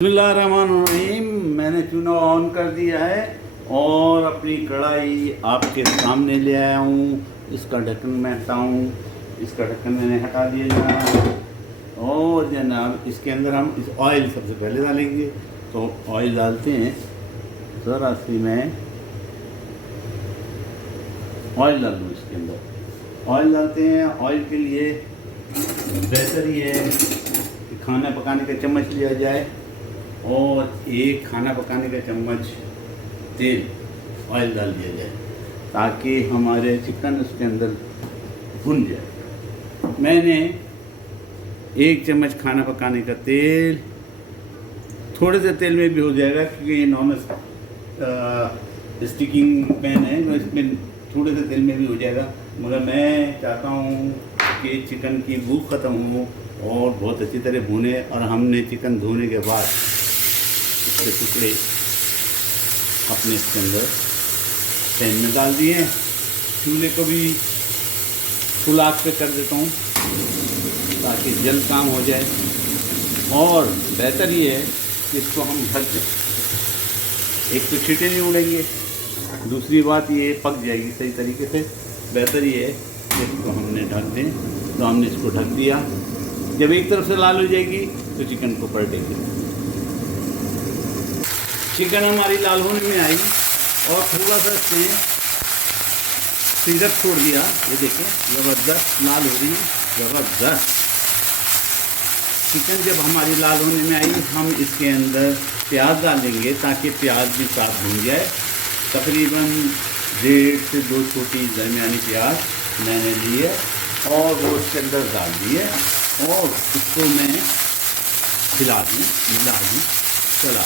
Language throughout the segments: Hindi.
बिस्मिल्लाहिर्रहमानिर्रहीम। मैंने चूना ऑन कर दिया है और अपनी कढ़ाई आपके सामने ले आया हूँ। इसका ढक्कन मैं हटाऊँ, इसका ढक्कन मैंने हटा दिया जनाब। और जनाब इसके अंदर हम इस ऑयल सबसे पहले डालेंगे। तो ऑयल डालते हैं, ज़रा सी मैं ऑयल डाल दूँ इसके अंदर। ऑयल डालते हैं। ऑयल के लिए बेहतर ही है कि खाना पकाने का चम्मच लिया जाए और एक खाना पकाने का चम्मच तेल ऑयल डाल दिया जाए ताकि हमारे चिकन उसके अंदर भुन जाए। मैंने एक चम्मच खाना पकाने का तेल, थोड़े से तेल में भी हो जाएगा क्योंकि ये नॉर्मल स्टिकिंग पैन है, तो इसमें थोड़े से तेल में भी हो जाएगा। मगर मैं चाहता हूँ कि चिकन की भूख ख़त्म हो और बहुत अच्छी तरह भुने। और हमने चिकन धोने के बाद इसके टुकड़े अपने इसके अंदर पैन में डाल दिए हैं। चूल्हे को भी फुल आग पे कर देता हूँ ताकि जल्द काम हो जाए। और बेहतर ये है कि इसको हम ढक दें। एक तो छींटे नहीं उड़ेंगे, दूसरी बात ये पक जाएगी सही तरीके से। बेहतर ये है कि इसको हमने ढक दें। तो हमने इसको ढक दिया। जब एक तरफ से लाल हो जाएगी तो चिकन को पलटेंगे। चिकन हमारी लाल होने में आई और थोड़ा सा इसने सिरप छोड़ दिया। ये देखें, ज़बरदस्त लाल हो रही है, ज़बरदस्त। चिकन जब हमारी लाल होने में आई, हम इसके अंदर प्याज डालेंगे ताकि प्याज भी साथ भून जाए। तकरीबन 1.5 से 2 छोटी दरमियानी प्याज मैंने लिए और वो इसके अंदर डाल दिए और उसको मैं हिला दूँ, मिला दूँ, चला।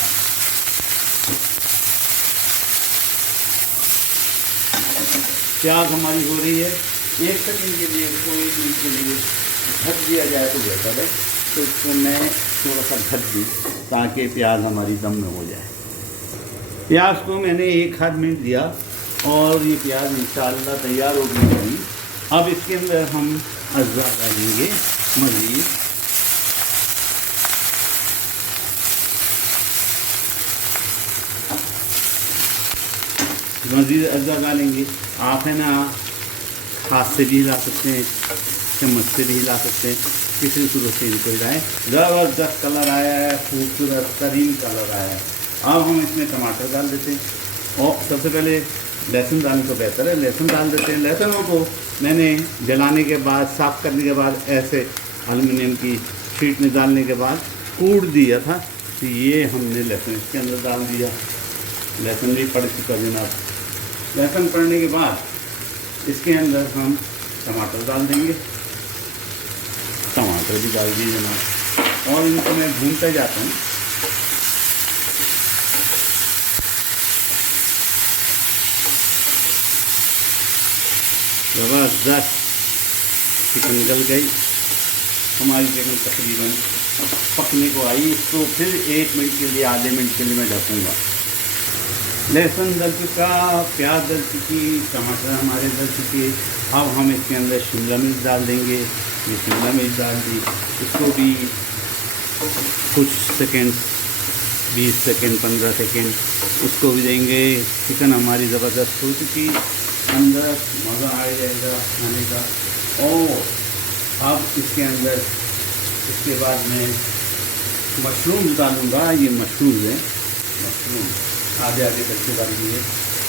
प्याज हमारी हो रही है। 1 सेकंड के लिए, इसको 1 मिनट के लिए ढक दिया जाए तो बेहतर है। तो इसको मैं थोड़ा सा ढक दी ताकि प्याज हमारी दम में हो जाए। प्याज को मैंने 1 आध मिनट दिया और ये प्याज इंशाअल्लाह तैयार हो गई। अब इसके अंदर हम अज़ा डालेंगे मज़ीद। मज़ीद अज़ा डालेंगे। आप है ना हाथ से भी हिला सकते हैं, चम्मच से भी हिला सकते हैं, किसी सूरत से इनको हिलाएँ। ज़बरदस्त कलर आया है, खूबसूरत तरीन कलर आया है। अब हम इसमें टमाटर डाल देते हैं और सबसे पहले लहसुन डालने तो बेहतर है, लहसुन डाल देते हैं। लहसुनों को मैंने जलाने के बाद, साफ़ करने के बाद, ऐसे एल्युमिनियम की शीट में डालने के बाद कूट दिया था। तो ये हमने लहसुन इसके अंदर डाल दिया। लहसुन भी पड़ चुका जनाब। लहसुन पड़ने के बाद इसके अंदर हम टमाटर डाल देंगे। टमाटर भी डाल दिए जनाब और इनको मैं भूनते जाता हूँ। ज़बरदस्त चिकन गल गई हमारी। चिकन तकरीबन पकने को आई। इसको फिर 1 मिनट के लिए, आधे मिनट के लिए मैं ढकूँगा। लहसुन डल चुका, प्याज डल चुकी, टमाटर हमारे डल चुके। अब हम इसके अंदर शिमला मिर्च डाल देंगे। ये शिमला मिर्च डाल दी, इसको भी कुछ सेकंड, 20 सेकंड, 15 सेकंड उसको भी देंगे। चिकन हमारी ज़बरदस्त हो चुकी, अंदर मज़ा आ जाएगा खाने का। और अब इसके अंदर, इसके बाद मैं मशरूम डालूँगा। ये मशरूम है, मशरूम आधे आधे कच्चे डाल दिए,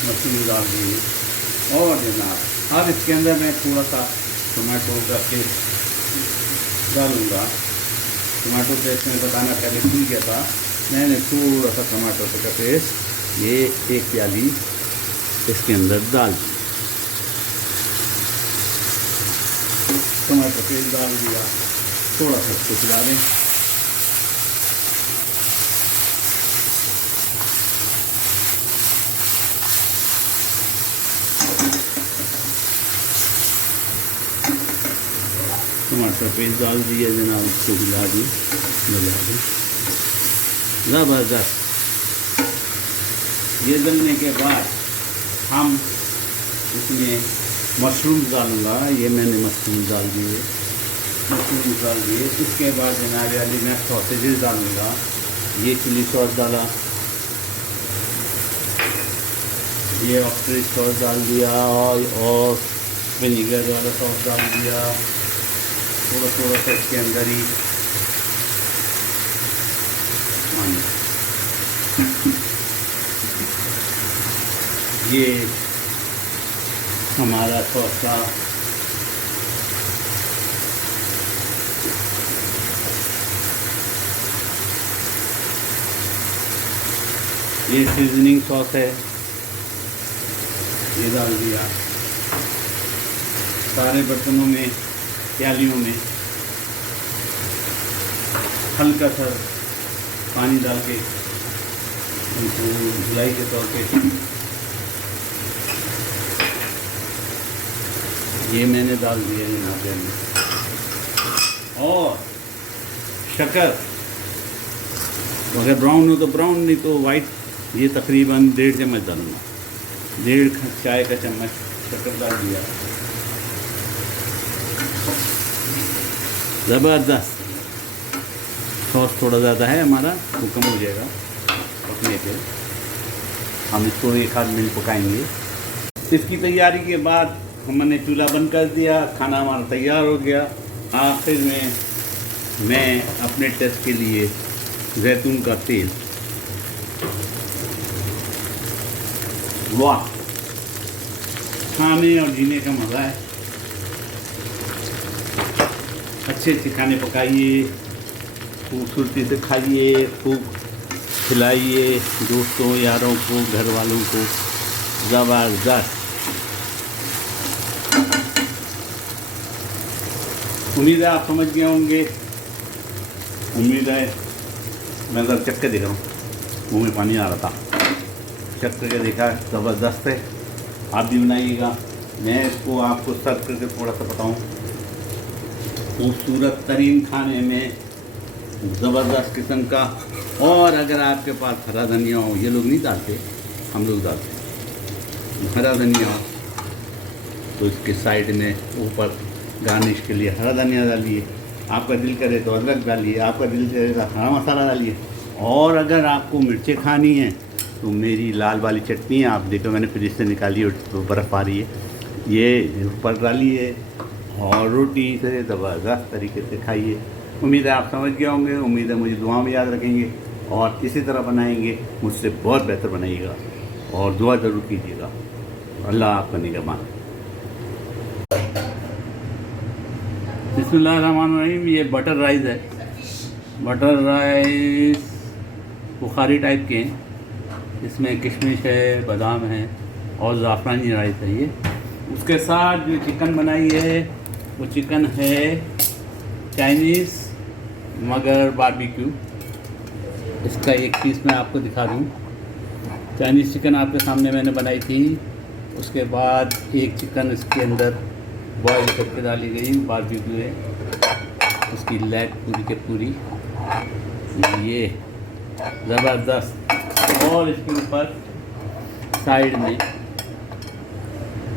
मशरूम डाल दिए। और जनाब अब इसके अंदर मैं थोड़ा सा टमाटो का पेस्ट डालूँगा। टमाटो पेस्ट में बताना पहले भूल गया था, मैंने थोड़ा सा टमाटो का पेस्ट, ये 1 प्याली इसके अंदर डाल दी। टमाटो पेस्ट डाल दिया, थोड़ा सा इसको खिला दें। टमाटर पेस्ट डाल दिया जनाब, इसको हिला दी, मिला दी। ज़बरदस्त। ये डलने के बाद हम इसमें मशरूम डालूँगा। ये मैंने मशरूम डाल दिए। इसके बाद जनाब अली मैं सॉसेजेस डालूँगा। ये चिली सॉस डाला, ये ऑक्ट्रिच सॉस डाल दिया और विनीगर वाला सॉस डाल दिया थोड़ा थोड़ा सा इसके अंदर ही। ये हमारा सॉस का ये सीजनिंग सॉस है, ये डाल दिया सारे बर्तनों में, प्यालियों में हल्का सा पानी डाल के उनको धुलाई के तौर पे ये मैंने डाल दिया यहाँ पे। और शक्कर अगर ब्राउन हो तो ब्राउन, नहीं तो वाइट। ये तकरीबन 1.5 चम्मच डालूँगा, 1.5 चाय का चम्मच शक्कर डाल दिया। ज़बरदस्त सॉस थोड़ा ज़्यादा है हमारा, वो कम हो जाएगा पकने के। हम इसको 1 आध मिनट पकाएंगे। इसकी तैयारी के बाद हमने चूल्हा बंद कर दिया, खाना हमारा तैयार हो गया। आखिर में मैं अपने टेस्ट के लिए जैतून का तेल, वाह, खाने और जीने का मज़ा है। अच्छे अच्छे खाने पकाइए, खूबसूरती से खाइए, खूब खिलाइए दोस्तों यारों को, घर वालों को। ज़बरदस्त। उम्मीद है आप समझ गए होंगे, उम्मीद है। मैं अगर चख के देख रहा हूँ, मुँह में पानी आ रहा था, चख के देखा, ज़बरदस्त है। आप भी बनाइएगा। मैं इसको आपको सर्व करके थोड़ा सा बताऊँ, खूबसूरत तरीन खाने में ज़बरदस्त किस्म का। और अगर आपके पास हरा धनिया हो, ये लोग नहीं डालते, हम लोग डालते हैं, हरा धनिया हो तो इसके साइड में ऊपर गार्निश के लिए हरा धनिया डालिए। आपका दिल करे तो अदरक डालिए, आपका दिल करे तो हरा मसाला डालिए। और अगर आपको मिर्चें खानी हैं तो मेरी लाल वाली चटनी है, आप देखो मैंने फ्रिज से निकाली और बर्फ़ आ रही है, ये ऊपर डालिए और रोटी से ज़बरदस्त तरीके से खाइए। उम्मीद है आप समझ गए होंगे, उम्मीद है मुझे दुआ में याद रखेंगे और इसी तरह बनाएंगे, मुझसे बहुत बेहतर बनाइएगा और दुआ ज़रूर कीजिएगा। अल्लाह आपका निगहबान। बिस्मिल्लाहिर्रहमानिर्रहीम। ये बटर राइस है, बटर राइस बुखारी टाइप के हैं। इसमें किशमिश है, बादाम है और ज़ाफ़रानी राइस है। ये उसके साथ जो चिकन बनाई है वो चिकन है चाइनीज़ मगर बारबेक्यू। इसका एक पीस मैं आपको दिखा दूँ। चाइनीज़ चिकन आपके सामने मैंने बनाई थी, उसके बाद एक चिकन इसके अंदर बॉयल करके डाली गई, बारबेक्यू है, उसकी लेग पूरी के पूरी, ये ज़बरदस्त। और इसके ऊपर साइड में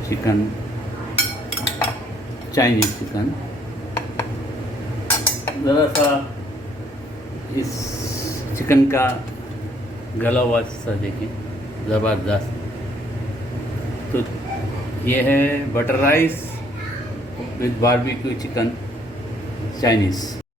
चिकन, चाइनीज़ चिकन, ज़रा सा इस चिकन का गला हुआ हिस्सा देखें, ज़बरदस्त। तो ये है butter rice with barbecue chicken Chinese.